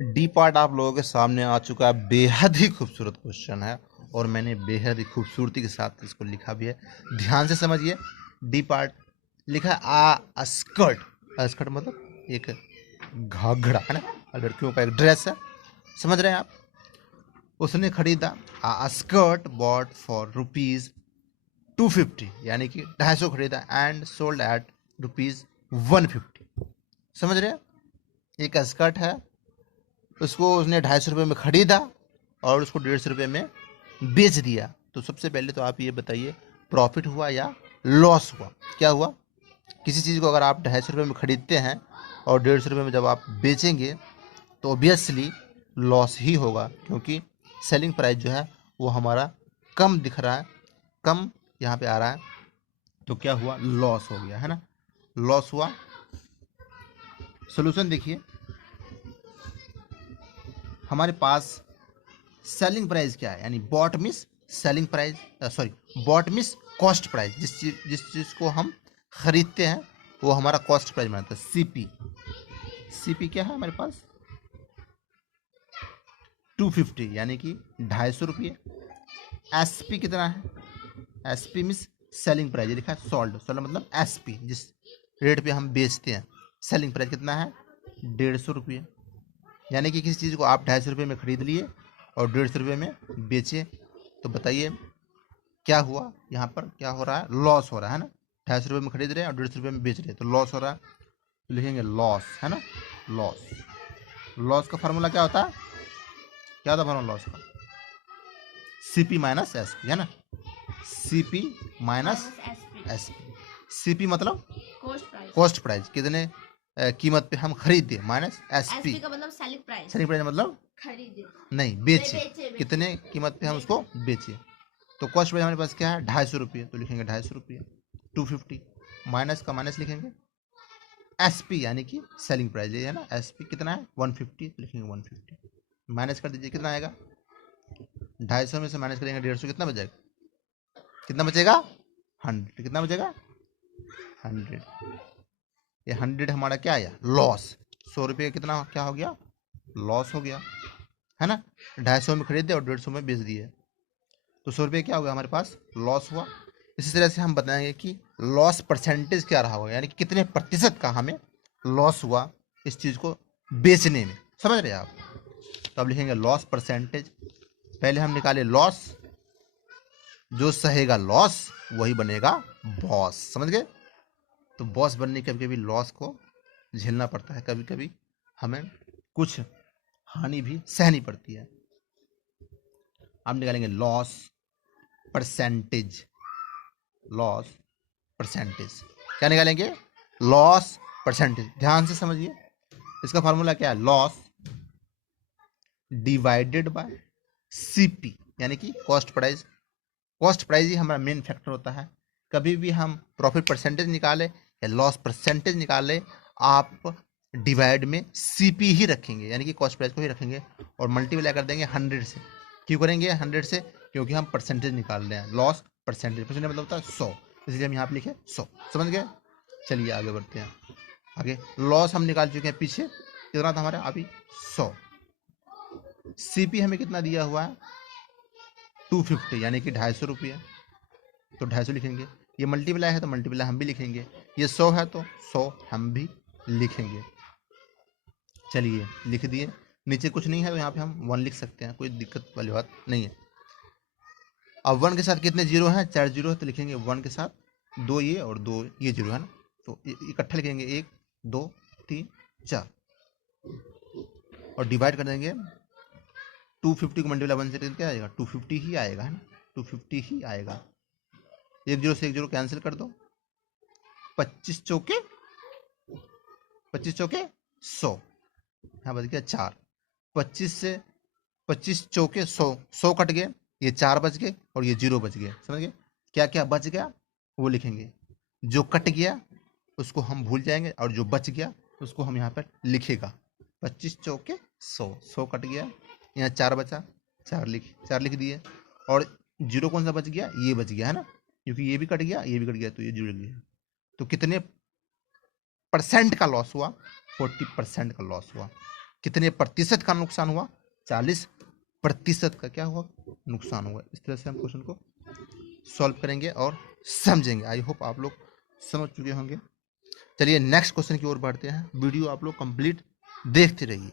D part आप लोगों के सामने आ चुका है। बेहद ही खूबसूरत क्वेश्चन है और मैंने बेहद ही खूबसूरती के साथ इसको लिखा भी है। ध्यान से समझिए। डी पार्ट लिखा है आ स्कर्ट। स्कर्ट मतलब एक घाघरा है ना, लड़कियों का एक ड्रेस है। समझ रहे हैं आप। उसने खरीदा स्कर्ट बॉट फॉर ₹250, यानी कि 250 खरीदा, एंड सोल्ड एट ₹150। समझ रहे हैं। एक स्कर्ट है, उसको उसने 250 रुपये में खरीदा और उसको 150 रुपये में बेच दिया। तो सबसे पहले तो आप ये बताइए, प्रॉफिट हुआ या लॉस हुआ? क्या हुआ? किसी चीज़ को अगर आप 250 रुपये में खरीदते हैं और 150 रुपये में जब आप बेचेंगे तो ऑब्वियसली लॉस ही होगा, क्योंकि सेलिंग प्राइस जो है वो हमारा कम दिख रहा है, कम यहाँ पे आ रहा है। तो क्या हुआ? लॉस हो गया, है ना। लॉस हुआ। सोल्यूशन देखिए, हमारे पास सेलिंग प्राइस क्या है, यानी बॉट मिस सेलिंग प्राइस, सॉरी बॉट मिस कॉस्ट प्राइस। जिस चीज़ को हम खरीदते हैं वो हमारा कॉस्ट प्राइस बनाता है। सीपी। सीपी क्या है हमारे पास? 250, यानी कि 250 रुपये। एसपी कितना है? एसपी मिस सेलिंग प्राइस, ये लिखा है सोल्ड। सोल्ड मतलब एसपी, जिस रेट पे हम बेचते हैं। सेलिंग प्राइस कितना है? 150 रुपये। यानी कि किसी चीज़ को आप 250 रुपये में खरीद लिए और 150 रुपये में बेचे। तो बताइए क्या हुआ? यहाँ पर क्या हो रहा है? लॉस हो रहा है ना। 250 रुपये में खरीद रहे हैं और 150 रुपये में बेच रहे हैं, तो लॉस हो रहा है। तो लिखेंगे लॉस, है ना। लॉस। लॉस का फार्मूला क्या होता है? क्या होता है फार्मूला लॉस का? सीपी माइनस एसपी, है ना। CP minus SP. सीपी मतलब कॉस्ट प्राइस, कितने कीमत पे हम खरीदे, माइनस एसपी का मतलब सेलिंग प्राइस। सेलिंग प्राइस मतलब खरीदे नहीं, बेचे। कितने कीमत पे हम उसको बेचे। तो कॉस्ट प्राइस हमारे पास क्या है? 250 रुपये, तो लिखेंगे 250 रुपये। 250 माइनस का माइनस लिखेंगे एसपी, यानी कि सेलिंग प्राइस, ये है ना। एसपी कितना है? 150, तो लिखेंगे 150। माइनस कर दीजिए, कितना आएगा? 250 में से माइनस करेंगे 150, कितना बचेगा? कितना बचेगा? 100। कितना बचेगा? 100। ये 100 हमारा क्या आया? लॉस। 100 रुपये कितना क्या हो गया? लॉस हो गया, है ना। 250 में खरीदे और 150 में बेच दिए, तो 100 रुपये क्या हो गया हमारे पास? लॉस हुआ। इसी तरह से हम बताएंगे कि लॉस परसेंटेज क्या रहा होगा, यानी कि कितने प्रतिशत का हमें लॉस हुआ इस चीज़ को बेचने में। समझ रहे हैं आप। तो अब लिखेंगे लॉस परसेंटेज। पहले हम निकाले लॉस। जो सहेगा लॉस वही बनेगा बॉस। समझ गए। तो बॉस बनने के कभी कभी लॉस को झेलना पड़ता है, कभी कभी हमें कुछ हानि भी सहनी पड़ती है। हम निकालेंगे लॉस परसेंटेज। लॉस परसेंटेज क्या निकालेंगे? Loss percentage. ध्यान से समझिए, इसका फॉर्मूला क्या है? लॉस डिवाइडेड बाय सीपी, यानी कि कॉस्ट प्राइस। कॉस्ट प्राइस ही हमारा मेन फैक्टर होता है। कभी भी हम प्रॉफिट परसेंटेज निकाले या लॉस परसेंटेज निकाले, आप डिवाइड में सीपी ही रखेंगे, यानी कि कॉस्ट प्राइस को ही रखेंगे और मल्टीप्लाई कर देंगे 100 से। क्यों करेंगे 100 से? क्योंकि हम परसेंटेज निकाल रहे हैं। लॉस परसेंटेज, परसेंटेज मतलब होता है 100, इसलिए हम यहाँ पे लिखे 100। समझ गए। चलिए आगे बढ़ते हैं। आगे लॉस हम निकाल चुके हैं पीछे, कितना था हमारा? अभी 100। सीपी हमें कितना दिया हुआ है? 250, यानी कि 250 रुपये। तो 250 लिखेंगे। ये मल्टीप्लाई है तो मल्टीप्लाई हम भी लिखेंगे। ये 100 है तो 100 हम भी लिखेंगे। चलिए लिख दिए। नीचे कुछ नहीं है तो यहाँ पे हम 1 लिख सकते हैं, कोई दिक्कत वाली बात नहीं है। अब 1 के साथ कितने जीरो हैं? 4 जीरो है, तो लिखेंगे 1 के साथ 2 ये और 2 ये जीरो है ना, तो इकट्ठा लिखेंगे 1 2 3 4 और डिवाइड कर देंगे। 250 को मल्टीप्लाई 1 से क्या आएगा? 250 ही आएगा, है ना। 250 ही आएगा। एक जीरो से एक जीरो कैंसिल कर दो। 25 चौके 100। यहाँ बच गया 4। 25 से 25 चौके 100, 100 कट गए, ये 4 बच गए और ये 0 बच गए। समझ गए। क्या क्या बच गया वो लिखेंगे। जो कट गया उसको हम भूल जाएंगे और जो बच गया उसको हम यहाँ पर लिखेगा। 25 चौके 100, 100 कट गया, यहाँ 4 बचा, 4 लिख दिए। और 0 कौन सा बच गया? ये बच गया, है ना, क्योंकि ये भी कट गया ये भी कट गया, तो ये जुड़ गया। तो कितने परसेंट का लॉस हुआ? 40% का लॉस हुआ। कितने प्रतिशत का नुकसान हुआ, 40% का क्या हुआ, नुकसान हुआ। इस तरह से हम क्वेश्चन को सॉल्व करेंगे और समझेंगे। आई होप आप लोग समझ चुके होंगे। चलिए नेक्स्ट क्वेश्चन की ओर बढ़ते हैं। वीडियो आप लोग कंप्लीट देखते रहिए।